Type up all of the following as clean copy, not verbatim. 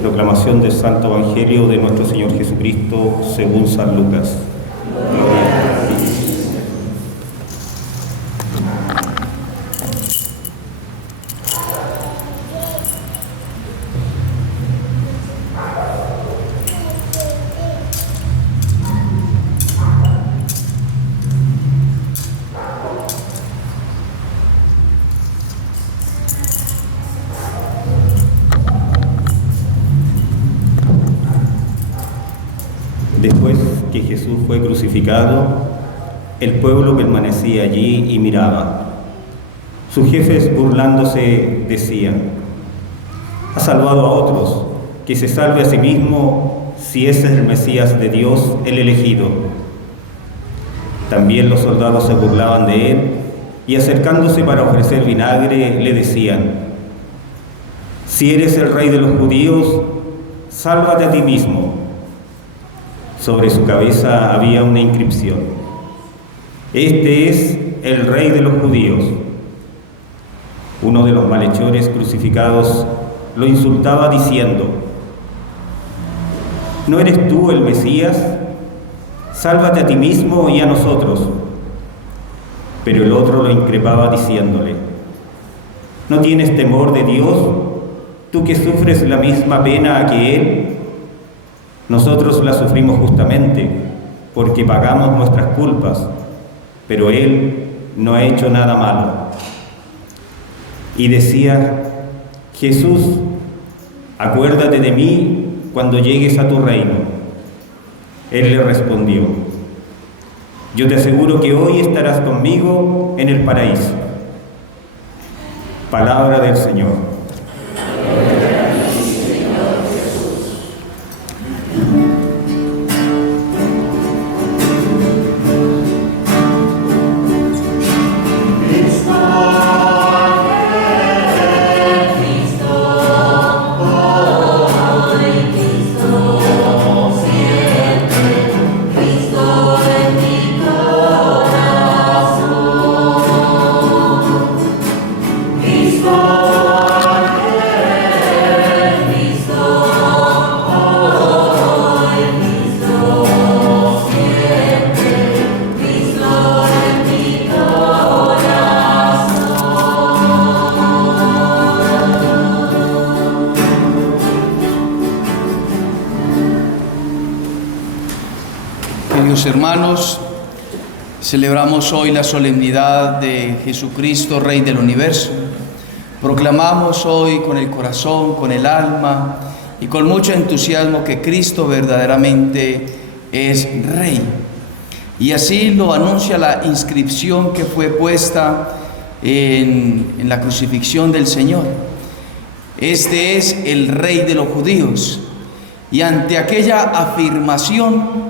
Proclamación del Santo Evangelio de nuestro Señor Jesucristo según San Lucas. Gloria a ti. Después que Jesús fue crucificado, el pueblo permanecía allí y miraba. Sus jefes, burlándose, decían: ha salvado a otros, que se salve a sí mismo si ese es el Mesías de Dios, el elegido. También los soldados se burlaban de él y, acercándose para ofrecer vinagre, le decían: si eres el rey de los judíos, sálvate a ti mismo. Sobre su cabeza había una inscripción: este es el rey de los judíos. Uno de los malhechores crucificados lo insultaba diciendo: ¿no eres tú el Mesías? Sálvate a ti mismo y a nosotros. Pero el otro lo increpaba diciéndole: ¿no tienes temor de Dios, tú que sufres la misma pena que Él? Nosotros la sufrimos justamente porque pagamos nuestras culpas, pero Él no ha hecho nada malo. Y decía: Jesús, acuérdate de mí cuando llegues a tu reino. Él le respondió: yo te aseguro que hoy estarás conmigo en el paraíso. Palabra del Señor. Queridos hermanos, celebramos hoy la solemnidad de Jesucristo, Rey del Universo. Proclamamos hoy con el corazón, con el alma y con mucho entusiasmo que Cristo verdaderamente es Rey. Y así lo anuncia la inscripción que fue puesta en la crucifixión del Señor. Este es el Rey de los judíos. Y ante aquella afirmación,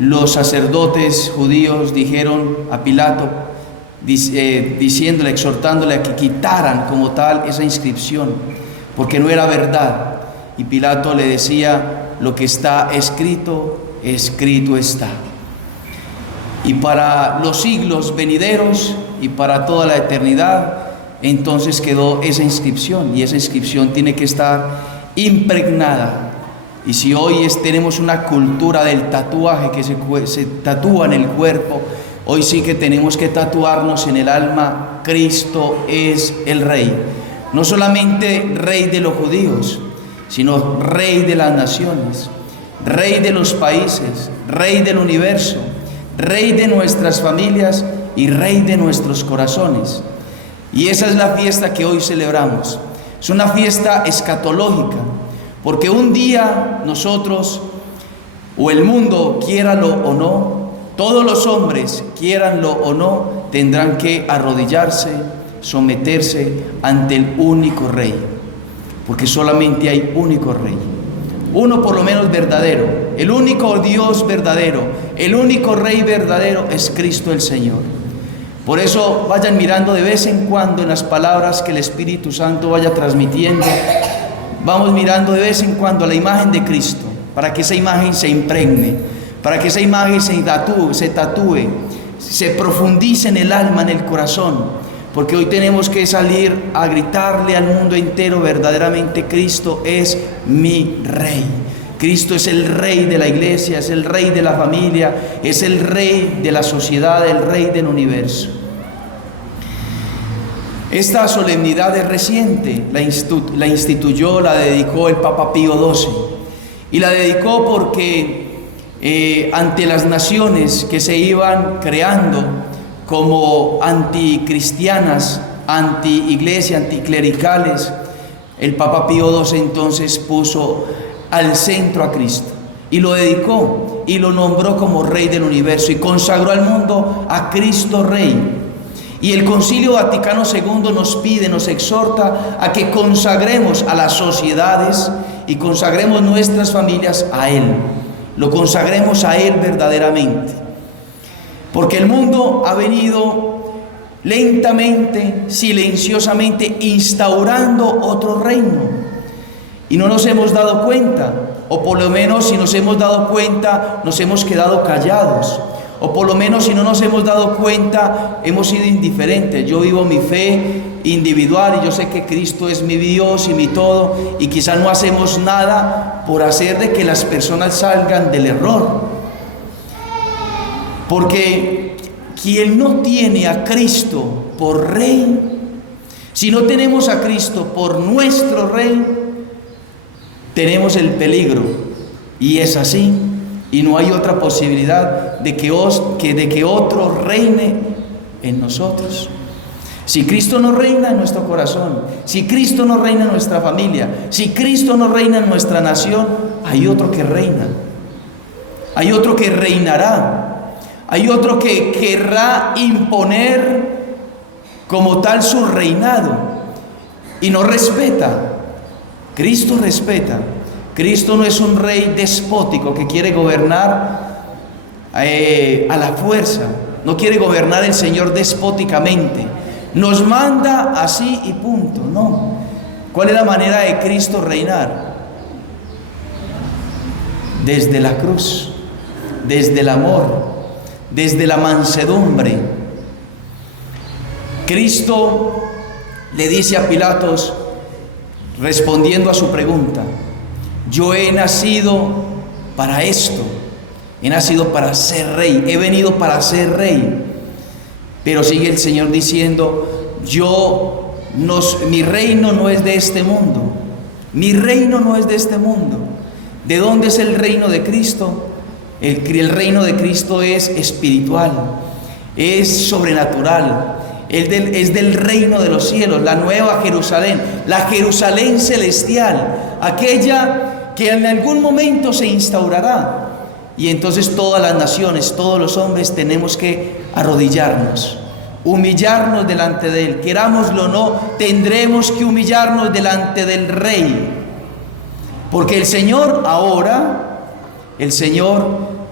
los sacerdotes judíos dijeron a Pilato, diciéndole, exhortándole a que quitaran como tal esa inscripción, porque no era verdad. Y Pilato le decía: lo que está escrito, escrito está. Y para los siglos venideros y para toda la eternidad, entonces quedó esa inscripción, y esa inscripción tiene que estar impregnada. Y si hoy tenemos una cultura del tatuaje, que se tatúa en el cuerpo, hoy sí que tenemos que tatuarnos en el alma: Cristo es el Rey. No solamente Rey de los judíos, sino Rey de las naciones, Rey de los países, Rey del universo, Rey de nuestras familias y Rey de nuestros corazones. Y esa es la fiesta que hoy celebramos. Es una fiesta escatológica, porque un día nosotros, o el mundo, quiéralo o no, todos los hombres, quiéranlo o no, tendrán que arrodillarse, someterse ante el único Rey, porque solamente hay único Rey, uno por lo menos verdadero, el único Dios verdadero, el único Rey verdadero es Cristo el Señor. Por eso vayan mirando de vez en cuando en las palabras que el Espíritu Santo vaya transmitiendo. Vamos mirando de vez en cuando la imagen de Cristo, para que esa imagen se impregne, para que esa imagen se tatúe, se profundice en el alma, en el corazón, porque hoy tenemos que salir a gritarle al mundo entero verdaderamente: Cristo es mi Rey. Cristo es el Rey de la iglesia, es el Rey de la familia, es el Rey de la sociedad, el Rey del universo. Esta solemnidad es reciente, la instituyó, la dedicó el Papa Pío XII, y la dedicó porque ante las naciones que se iban creando como anticristianas, anti-iglesia, anticlericales, el Papa Pío XII entonces puso al centro a Cristo y lo dedicó y lo nombró como Rey del universo y consagró al mundo a Cristo Rey. Y el Concilio Vaticano II nos pide, nos exhorta a que consagremos a las sociedades y consagremos nuestras familias a Él. Lo consagremos a Él verdaderamente. Porque el mundo ha venido lentamente, silenciosamente, instaurando otro reino. Y no nos hemos dado cuenta, o por lo menos si nos hemos dado cuenta, nos hemos quedado callados. O por lo menos si no nos hemos dado cuenta, hemos sido indiferentes. Yo vivo mi fe individual y yo sé que Cristo es mi Dios y mi todo, y quizás no hacemos nada por hacer de que las personas salgan del error. Porque quien no tiene a Cristo por Rey, si no tenemos a Cristo por nuestro Rey, tenemos el peligro, y es así. Y no hay otra posibilidad de que otro reine en nosotros. Si Cristo no reina en nuestro corazón, si Cristo no reina en nuestra familia, si Cristo no reina en nuestra nación, hay otro que reina. Hay otro que reinará. Hay otro que querrá imponer como tal su reinado. Y no respeta. Cristo respeta. Cristo no es un rey despótico que quiere gobernar a la fuerza. No quiere gobernar el Señor despóticamente. Nos manda así y punto. No. ¿Cuál es la manera de Cristo reinar? Desde la cruz, desde el amor, desde la mansedumbre. Cristo le dice a Pilatos, respondiendo a su pregunta: yo he nacido para esto, he nacido para ser rey, he venido para ser rey. Pero sigue el Señor diciendo: mi reino no es de este mundo, mi reino no es de este mundo. ¿De dónde es el reino de Cristo? El reino de Cristo es espiritual, es sobrenatural, es del reino de los cielos, la nueva Jerusalén, la Jerusalén celestial, aquella que en algún momento se instaurará. Y entonces todas las naciones, todos los hombres tenemos que arrodillarnos, humillarnos delante de Él. Querámoslo o no, tendremos que humillarnos delante del Rey. Porque el Señor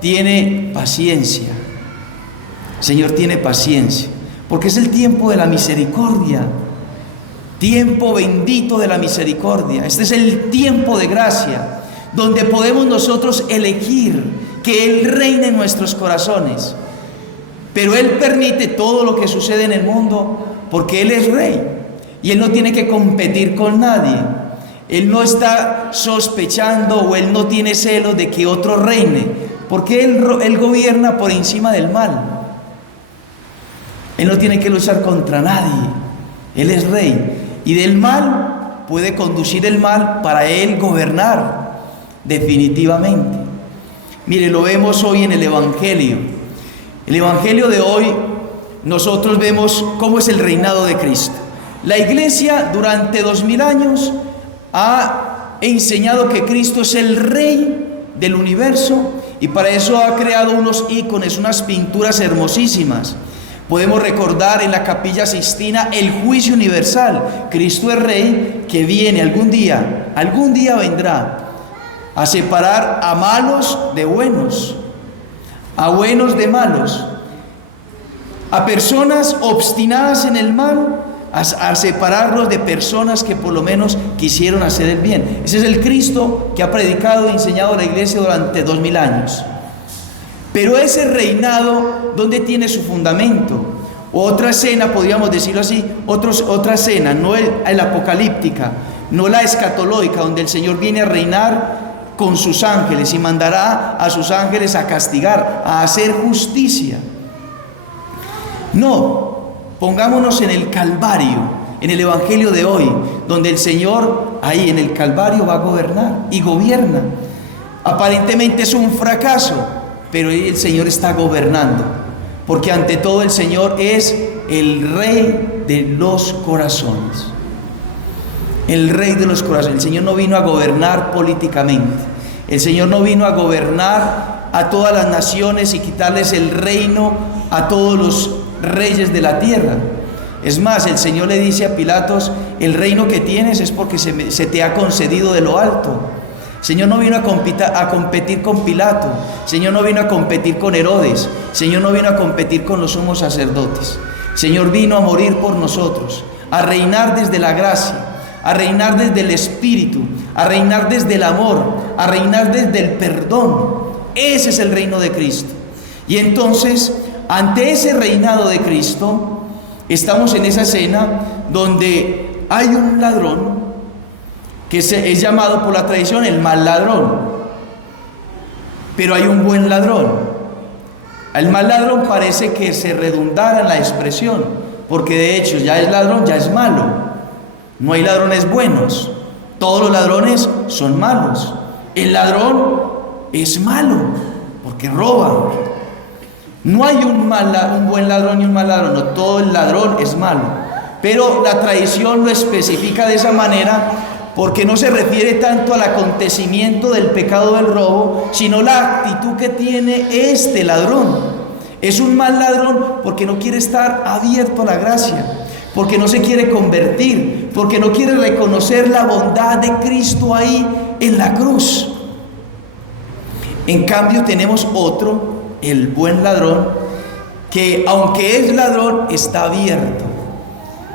tiene paciencia. El Señor tiene paciencia. Porque es el tiempo de la misericordia. Tiempo bendito de la misericordia. Este es el tiempo de gracia, donde podemos nosotros elegir que Él reine en nuestros corazones. Pero Él permite todo lo que sucede en el mundo porque Él es Rey. Y Él no tiene que competir con nadie. Él no está sospechando o Él no tiene celos de que otro reine, porque Él gobierna por encima del mal. Él no tiene que luchar contra nadie. Él es Rey. Y del mal puede conducir el mal para Él gobernar definitivamente. Mire, lo vemos hoy en el Evangelio. El Evangelio de hoy, nosotros vemos cómo es el reinado de Cristo. La Iglesia durante 2000 años ha enseñado que Cristo es el Rey del universo, y para eso ha creado unos íconos, unas pinturas hermosísimas. Podemos recordar en la Capilla Sixtina el juicio universal. Cristo es Rey que viene algún día vendrá a separar a malos de buenos, a buenos de malos, a personas obstinadas en el mal, a separarlos de personas que por lo menos quisieron hacer el bien. Ese es el Cristo que ha predicado y enseñado la Iglesia durante 2000 años. Pero ese reinado, ¿dónde tiene su fundamento? Otra escena, podríamos decirlo así, otra escena, no el apocalíptica, no la escatológica, donde el Señor viene a reinar con sus ángeles y mandará a sus ángeles a castigar, a hacer justicia. No, pongámonos en el Calvario, en el Evangelio de hoy, donde el Señor ahí en el Calvario va a gobernar y gobierna. Aparentemente es un fracaso, pero el Señor está gobernando, porque ante todo el Señor es el Rey de los corazones. El Rey de los corazones. El Señor no vino a gobernar políticamente. El Señor no vino a gobernar a todas las naciones y quitarles el reino a todos los reyes de la tierra. Es más, el Señor le dice a Pilatos: el reino que tienes es porque se te ha concedido de lo alto. El Señor no vino a competir con Pilato. El Señor no vino a competir con Herodes. El Señor no vino a competir con los sumos sacerdotes. El Señor vino a morir por nosotros, a reinar desde la gracia, a reinar desde el Espíritu, a reinar desde el amor, a reinar desde el perdón. Ese es el reino de Cristo. Y entonces, ante ese reinado de Cristo, estamos en esa escena donde hay un ladrón que es llamado por la tradición el mal ladrón, pero hay un buen ladrón. El mal ladrón parece que se redundara en la expresión, porque de hecho ya es ladrón, ya es malo. No hay ladrones buenos, todos los ladrones son malos. El ladrón es malo porque roba. No hay un buen ladrón y un mal ladrón, no, todo el ladrón es malo. Pero la tradición lo especifica de esa manera porque no se refiere tanto al acontecimiento del pecado del robo, sino la actitud que tiene este ladrón. Es un mal ladrón porque no quiere estar abierto a la gracia, porque no se quiere convertir, porque no quiere reconocer la bondad de Cristo ahí en la cruz. En cambio tenemos otro, el buen ladrón, que aunque es ladrón, está abierto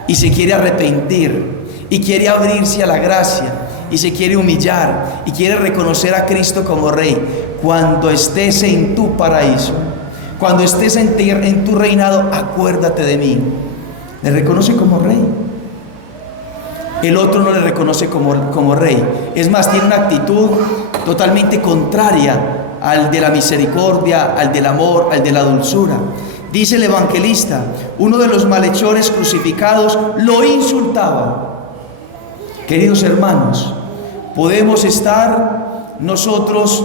y se quiere arrepentir y quiere abrirse a la gracia y se quiere humillar y quiere reconocer a Cristo como Rey. Cuando estés en tu paraíso, cuando estés en tu reinado, acuérdate de mí. Le reconoce como Rey. El otro no le reconoce como Rey. Es más, tiene una actitud totalmente contraria al de la misericordia, al del amor, al de la dulzura. Dice el evangelista: uno de los malhechores crucificados lo insultaba. Queridos hermanos, podemos estar nosotros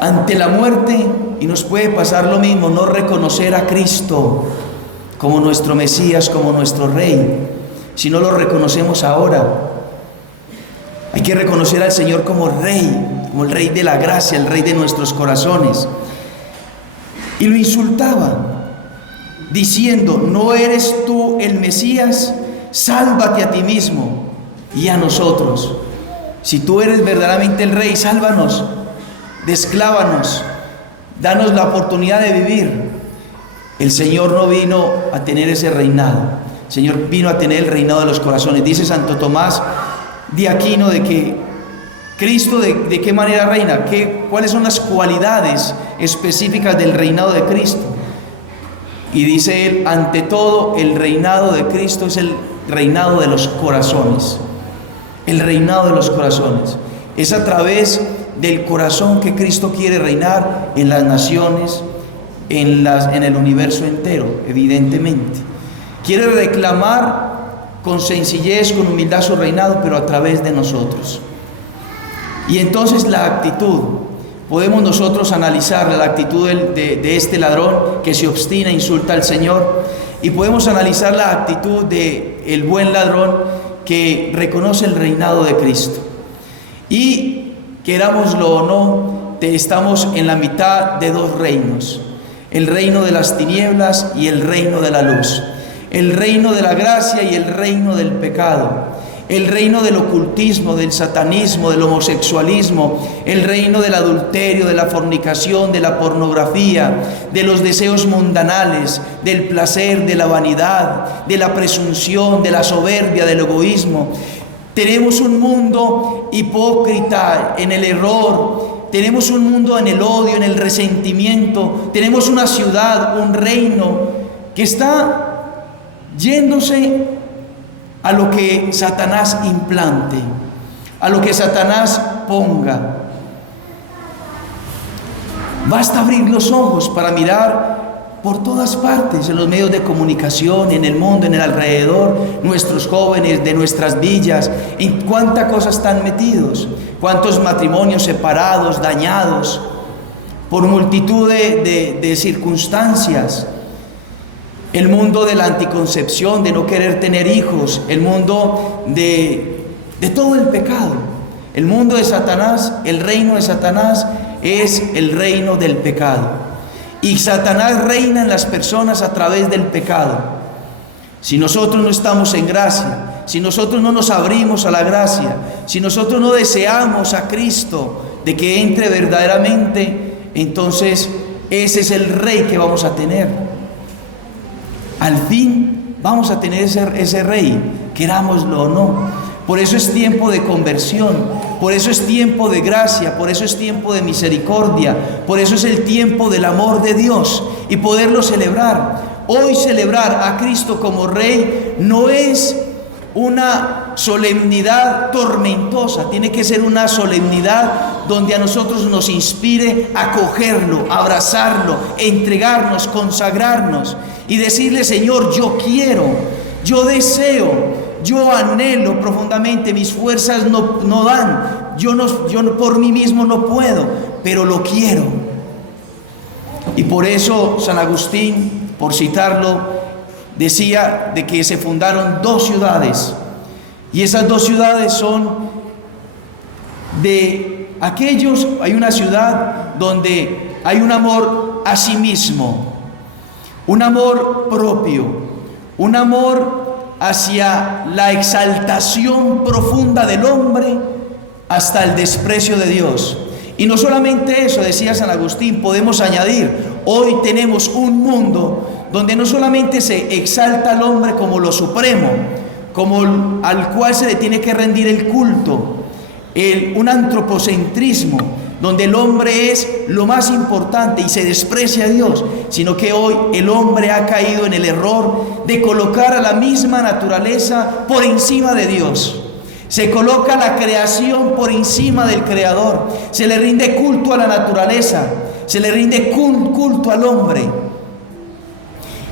ante la muerte y nos puede pasar lo mismo, no reconocer a Cristo como nuestro Mesías, como nuestro Rey, si no lo reconocemos ahora. Hay que reconocer al Señor como Rey, como el Rey de la gracia, el Rey de nuestros corazones. Y lo insultaba, diciendo: ¿no eres tú el Mesías? Sálvate a ti mismo y a nosotros. Si tú eres verdaderamente el Rey, sálvanos, desclávanos, danos la oportunidad de vivir. El Señor no vino a tener ese reinado. El Señor vino a tener el reinado de los corazones. Dice Santo Tomás de Aquino de que Cristo de qué manera reina, cuáles son las cualidades específicas del reinado de Cristo. Y dice él: ante todo, el reinado de Cristo es el reinado de los corazones. El reinado de los corazones es a través del corazón que Cristo quiere reinar en las naciones, en el universo entero, evidentemente. Quiere reclamar con sencillez, con humildad su reinado, pero a través de nosotros. Y entonces la actitud, podemos nosotros analizar la actitud de este ladrón que se obstina, insulta al Señor, y podemos analizar la actitud del buen ladrón que reconoce el reinado de Cristo. Y querámoslo o no, estamos en la mitad de dos reinos: el reino de las tinieblas y el reino de la luz, el reino de la gracia y el reino del pecado, el reino del ocultismo, del satanismo, del homosexualismo, el reino del adulterio, de la fornicación, de la pornografía, de los deseos mundanales, del placer, de la vanidad, de la presunción, de la soberbia, del egoísmo. Tenemos un mundo hipócrita en el error, tenemos un mundo en el odio, en el resentimiento, tenemos una ciudad, un reino que está yéndose a lo que Satanás implante, a lo que Satanás ponga. Basta abrir los ojos para mirar por todas partes, en los medios de comunicación, en el mundo, en el alrededor, nuestros jóvenes de nuestras villas, en cuántas cosas están metidos, cuántos matrimonios separados, dañados, por multitud de circunstancias. El mundo de la anticoncepción, de no querer tener hijos, el mundo de todo el pecado. El mundo de Satanás, el reino de Satanás es el reino del pecado. Y Satanás reina en las personas a través del pecado. Si nosotros no estamos en gracia, si nosotros no nos abrimos a la gracia, si nosotros no deseamos a Cristo de que entre verdaderamente, entonces ese es el rey que vamos a tener. Al fin vamos a tener ese rey, querámoslo o no. Por eso es tiempo de conversión, por eso es tiempo de gracia, por eso es tiempo de misericordia, por eso es el tiempo del amor de Dios y poderlo celebrar. Hoy celebrar a Cristo como Rey no es una solemnidad tormentosa, tiene que ser una solemnidad donde a nosotros nos inspire a acogerlo, abrazarlo, entregarnos, consagrarnos y decirle: Señor, yo quiero, yo deseo, yo anhelo profundamente, mis fuerzas no dan, yo por mí mismo no puedo, pero lo quiero. Y por eso San Agustín, por citarlo, decía de que se fundaron 2 ciudades, y esas 2 ciudades son de aquellos, hay una ciudad donde hay un amor a sí mismo, un amor propio, un amor hacia la exaltación profunda del hombre hasta el desprecio de Dios. Y no solamente eso, decía San Agustín, podemos añadir, hoy tenemos un mundo donde no solamente se exalta al hombre como lo supremo, como al cual se le tiene que rendir el culto, un antropocentrismo, donde el hombre es lo más importante y se desprecia a Dios, sino que hoy el hombre ha caído en el error de colocar a la misma naturaleza por encima de Dios. Se coloca la creación por encima del Creador, se le rinde culto a la naturaleza, se le rinde culto al hombre.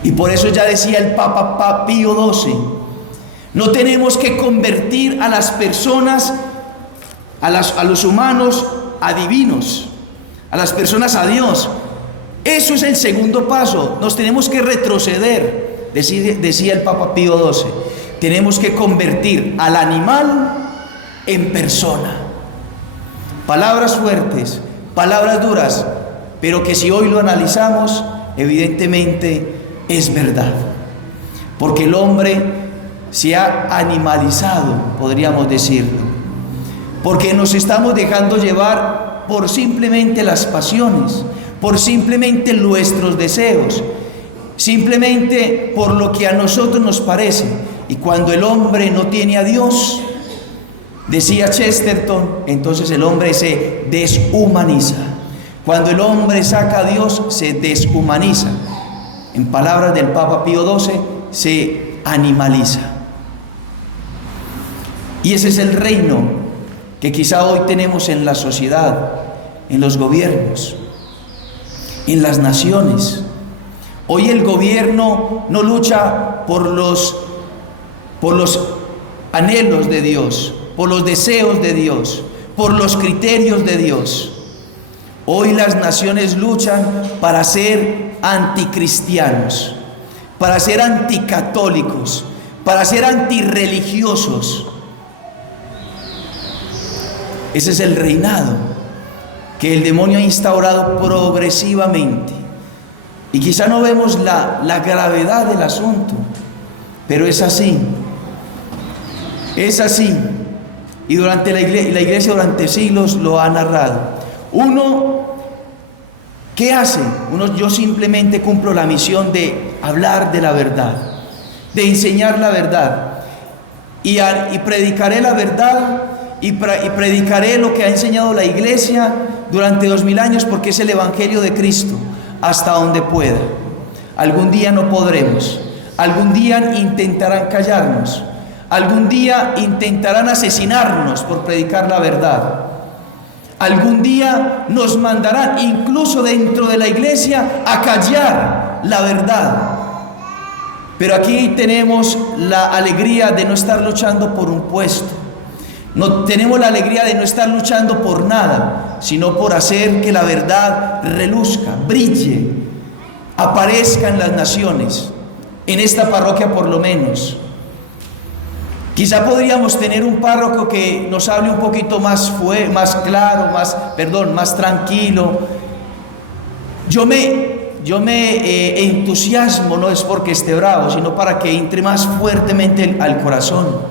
Y por eso ya decía el Papa Pío XII, no tenemos que convertir a las personas, a los humanos, a divinos, a las personas a Dios. Eso es el segundo paso. Nos tenemos que retroceder, decía el Papa Pío XII. Tenemos que convertir al animal en persona. Palabras fuertes, palabras duras, pero que si hoy lo analizamos, evidentemente es verdad. Porque el hombre se ha animalizado, podríamos decirlo. Porque nos estamos dejando llevar por simplemente las pasiones, por simplemente nuestros deseos, simplemente por lo que a nosotros nos parece. Y cuando el hombre no tiene a Dios, decía Chesterton, entonces el hombre se deshumaniza. Cuando el hombre saca a Dios, se deshumaniza. En palabras del Papa Pío XII, se animaliza. Y ese es el reino que quizá hoy tenemos en la sociedad, en los gobiernos, en las naciones. Hoy el gobierno no lucha por los anhelos de Dios, por los deseos de Dios, por los criterios de Dios. Hoy las naciones luchan para ser anticristianos, para ser anticatólicos, para ser antirreligiosos. Ese es el reinado que el demonio ha instaurado progresivamente. Y quizá no vemos la gravedad del asunto, pero es así. Es así. Y durante la iglesia durante siglos lo ha narrado. Uno, ¿qué hace? Yo simplemente cumplo la misión de hablar de la verdad, de enseñar la verdad. Y predicaré la verdad. Y predicaré lo que ha enseñado la iglesia durante 2000 años, porque es el evangelio de Cristo, hasta donde pueda, Algún día no podremos. Algún día intentarán callarnos. Algún día intentarán asesinarnos por predicar la verdad. Algún día nos mandarán, incluso dentro de la iglesia, a callar la verdad. Pero aquí tenemos la alegría de no estar luchando por un puesto. No tenemos la alegría de no estar luchando por nada, sino por hacer que la verdad reluzca, brille, aparezca en las naciones, en esta parroquia por lo menos. Quizá podríamos tener un párroco que nos hable un poquito más claro, más tranquilo. Yo me entusiasmo, no es porque esté bravo, sino para que entre más fuertemente al corazón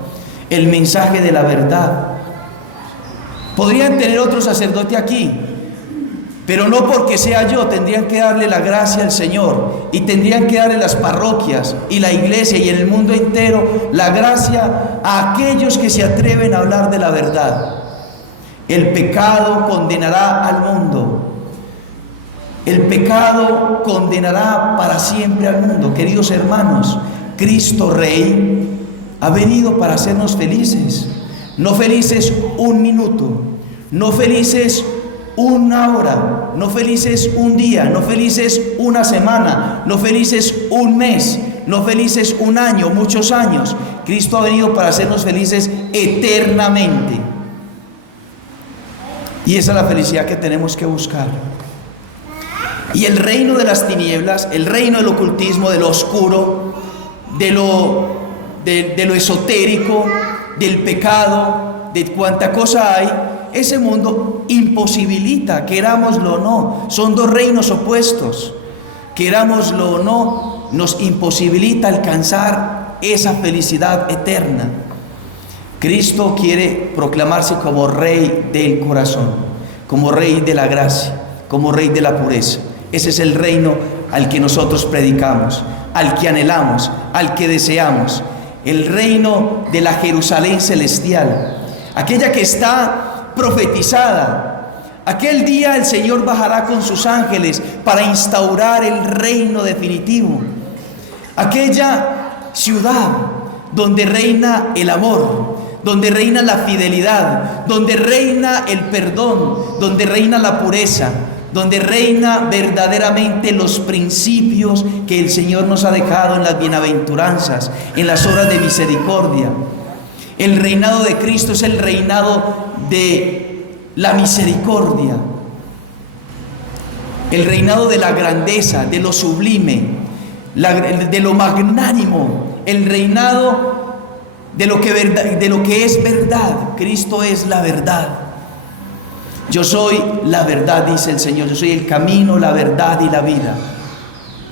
el mensaje de la verdad. Podrían tener otro sacerdote aquí, pero no porque sea yo, tendrían que darle la gracia al Señor, y tendrían que darle las parroquias y la iglesia y en el mundo entero la gracia a aquellos que se atreven a hablar de la verdad. El pecado condenará al mundo. El pecado condenará para siempre al mundo. Queridos hermanos, Cristo Rey ha venido para hacernos felices. No felices un minuto, no felices una hora, no felices un día, no felices una semana, no felices un mes, no felices un año, muchos años. Cristo ha venido para hacernos felices eternamente. Y esa es la felicidad que tenemos que buscar. Y el reino de las tinieblas, el reino del ocultismo, de lo oscuro, de lo esotérico, del pecado, de cuánta cosa hay, ese mundo imposibilita, querámoslo o no. Son dos reinos opuestos. Querámoslo o no, nos imposibilita alcanzar esa felicidad eterna. Cristo quiere proclamarse como Rey del corazón, como Rey de la gracia, como Rey de la pureza. Ese es el reino al que nosotros predicamos, al que anhelamos, al que deseamos. El reino de la Jerusalén celestial, aquella que está profetizada. Aquel día el Señor bajará con sus ángeles para instaurar el reino definitivo. Aquella ciudad donde reina el amor, donde reina la fidelidad, donde reina el perdón, donde reina la pureza, donde reina verdaderamente los principios que el Señor nos ha dejado en las bienaventuranzas, en las obras de misericordia. El reinado de Cristo es el reinado de la misericordia, el reinado de la grandeza, de lo sublime, de lo magnánimo, el reinado de lo que es verdad. Cristo es la verdad. Yo soy la verdad, dice el Señor. Yo soy el camino, la verdad y la vida.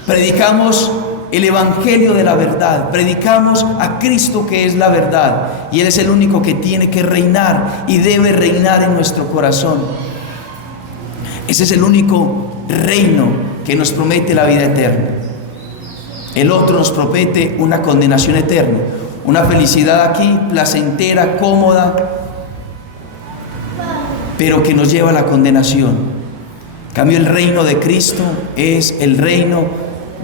Predicamos el evangelio de la verdad. Predicamos a Cristo, que es la verdad. Y Él es el único que tiene que reinar y debe reinar en nuestro corazón. Ese es el único reino que nos promete la vida eterna. El otro nos promete una condenación eterna. Una felicidad aquí, placentera, cómoda, pero que nos lleva a la condenación. En cambio, el reino de Cristo es el reino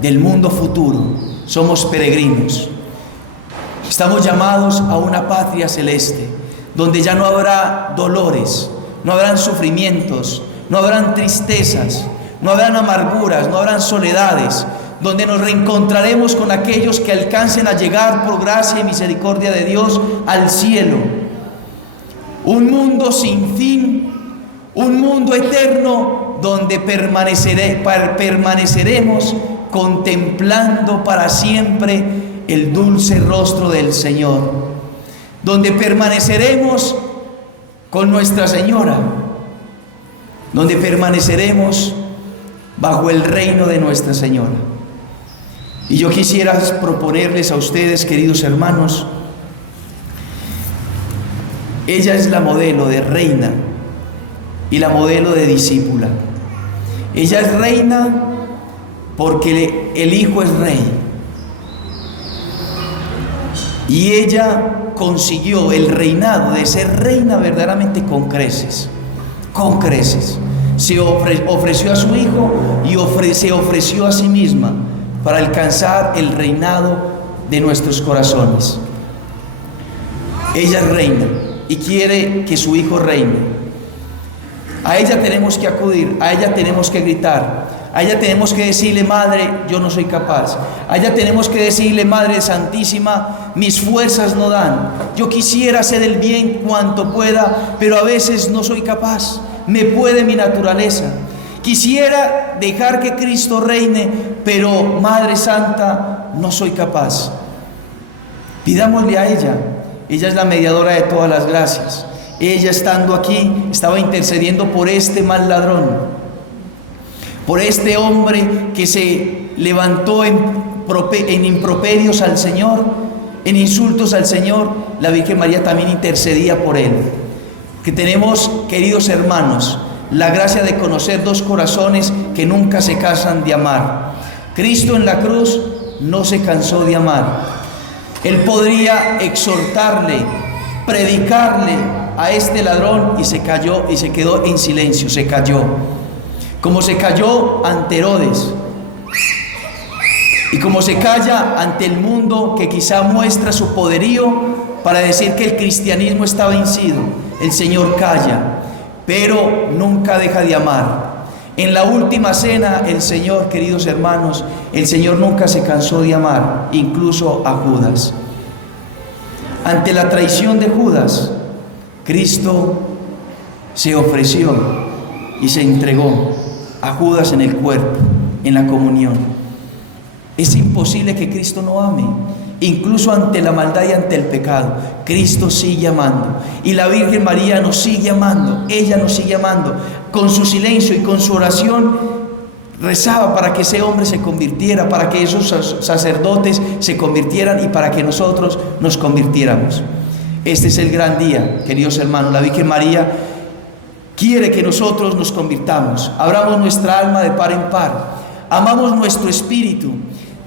del mundo futuro. Somos peregrinos. Estamos llamados a una patria celeste, donde ya no habrá dolores, no habrán sufrimientos, no habrán tristezas, no habrán amarguras, no habrán soledades, donde nos reencontraremos con aquellos que alcancen a llegar por gracia y misericordia de Dios al cielo. Un mundo sin fin, un mundo eterno donde permaneceremos contemplando para siempre el dulce rostro del Señor, donde permaneceremos con Nuestra Señora, donde permaneceremos bajo el reino de Nuestra Señora. Y yo quisiera proponerles a ustedes, queridos hermanos, ella es la modelo de reina y la modelo de discípula. Ella es reina porque el Hijo es rey. Y ella consiguió el reinado de ser reina verdaderamente con creces. Con creces. Se ofreció a su Hijo y se ofreció a sí misma para alcanzar el reinado de nuestros corazones. Ella es reina y quiere que su hijo reine. A ella tenemos que acudir, a ella tenemos que gritar, a ella tenemos que decirle: Madre, yo no soy capaz. A ella tenemos que decirle: Madre Santísima, mis fuerzas no dan. Yo quisiera hacer el bien cuanto pueda, pero a veces no soy capaz. Me puede mi naturaleza. Quisiera dejar que Cristo reine, pero Madre Santa, no soy capaz. Pidámosle a ella. Ella es la mediadora de todas las gracias. Ella, estando aquí, estaba intercediendo por este mal ladrón, por este hombre que se levantó en improperios al Señor, en insultos al Señor. La Virgen María también intercedía por él. Que tenemos, queridos hermanos, la gracia de conocer dos corazones que nunca se cansan de amar. Cristo en la cruz no se cansó de amar. Él podría exhortarle, predicarle a este ladrón, y se cayó y se quedó en silencio, se cayó. Como se cayó ante Herodes, y como se calla ante el mundo que quizá muestra su poderío para decir que el cristianismo está vencido, el Señor calla, pero nunca deja de amar. En la última cena, el Señor, queridos hermanos, el Señor nunca se cansó de amar, incluso a Judas. Ante la traición de Judas, Cristo se ofreció y se entregó a Judas en el cuerpo, en la comunión. Es imposible que Cristo no ame, incluso ante la maldad y ante el pecado. Cristo sigue amando, y la Virgen María nos sigue amando. Ella nos sigue amando. Con su silencio y con su oración rezaba para que ese hombre se convirtiera, para que esos sacerdotes se convirtieran y para que nosotros nos convirtiéramos. Este es el gran día, queridos hermanos. La Virgen María quiere que nosotros nos convirtamos, abramos nuestra alma de par en par, amamos nuestro espíritu,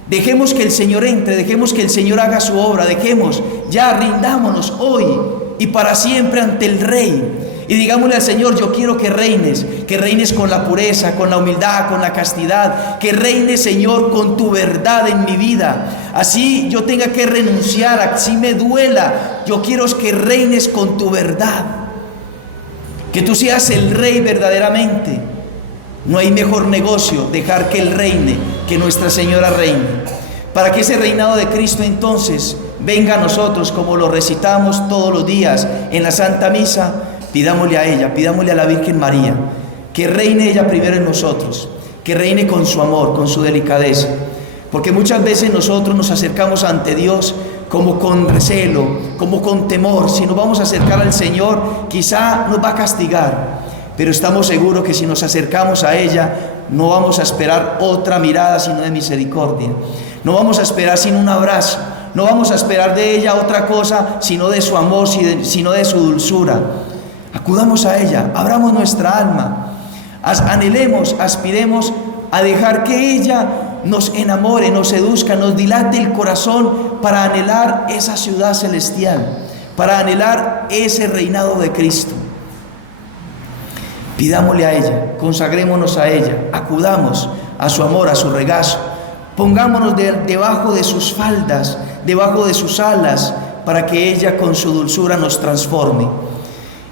dejemos que el Señor entre, dejemos que el Señor haga su obra, rindámonos hoy y para siempre ante el Rey. Y digámosle al Señor: yo quiero que reines con la pureza, con la humildad, con la castidad, que reines, Señor, con tu verdad en mi vida. Así yo tenga que renunciar, así me duela, yo quiero que reines con tu verdad, que tú seas el Rey verdaderamente. No hay mejor negocio dejar que Él reine, que Nuestra Señora reine, para que ese reinado de Cristo entonces venga a nosotros, como lo recitamos todos los días en la Santa Misa. Pidámosle a ella, pidámosle a la Virgen María, que reine ella primero en nosotros, que reine con su amor, con su delicadeza, porque muchas veces nosotros nos acercamos ante Dios como con recelo, como con temor. Si nos vamos a acercar al Señor, quizá nos va a castigar, pero estamos seguros que si nos acercamos a ella, no vamos a esperar otra mirada sino de misericordia, no vamos a esperar sino un abrazo, no vamos a esperar de ella otra cosa sino de su amor, sino de su dulzura. Acudamos a ella, abramos nuestra alma, anhelemos, aspiremos a dejar que ella nos enamore, nos seduzca, nos dilate el corazón para anhelar esa ciudad celestial, para anhelar ese reinado de Cristo. Pidámosle a ella, consagrémonos a ella, acudamos a su amor, a su regazo, pongámonos debajo de sus faldas, debajo de sus alas, para que ella con su dulzura nos transforme.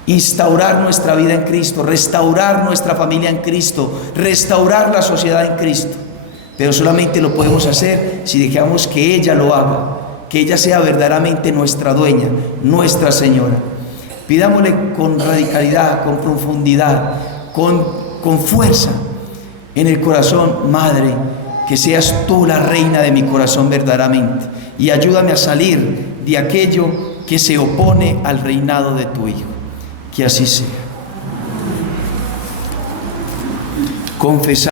Instaurar nuestra vida en Cristo, restaurar nuestra familia en Cristo, restaurar la sociedad en Cristo. Pero solamente lo podemos hacer si dejamos que ella lo haga, que ella sea verdaderamente nuestra dueña, nuestra Señora. Pidámosle con radicalidad, con profundidad, con fuerza en el corazón: Madre, que seas tú la reina de mi corazón verdaderamente, y ayúdame a salir de aquello que se opone al reinado de tu Hijo. Que así sea. Confesar.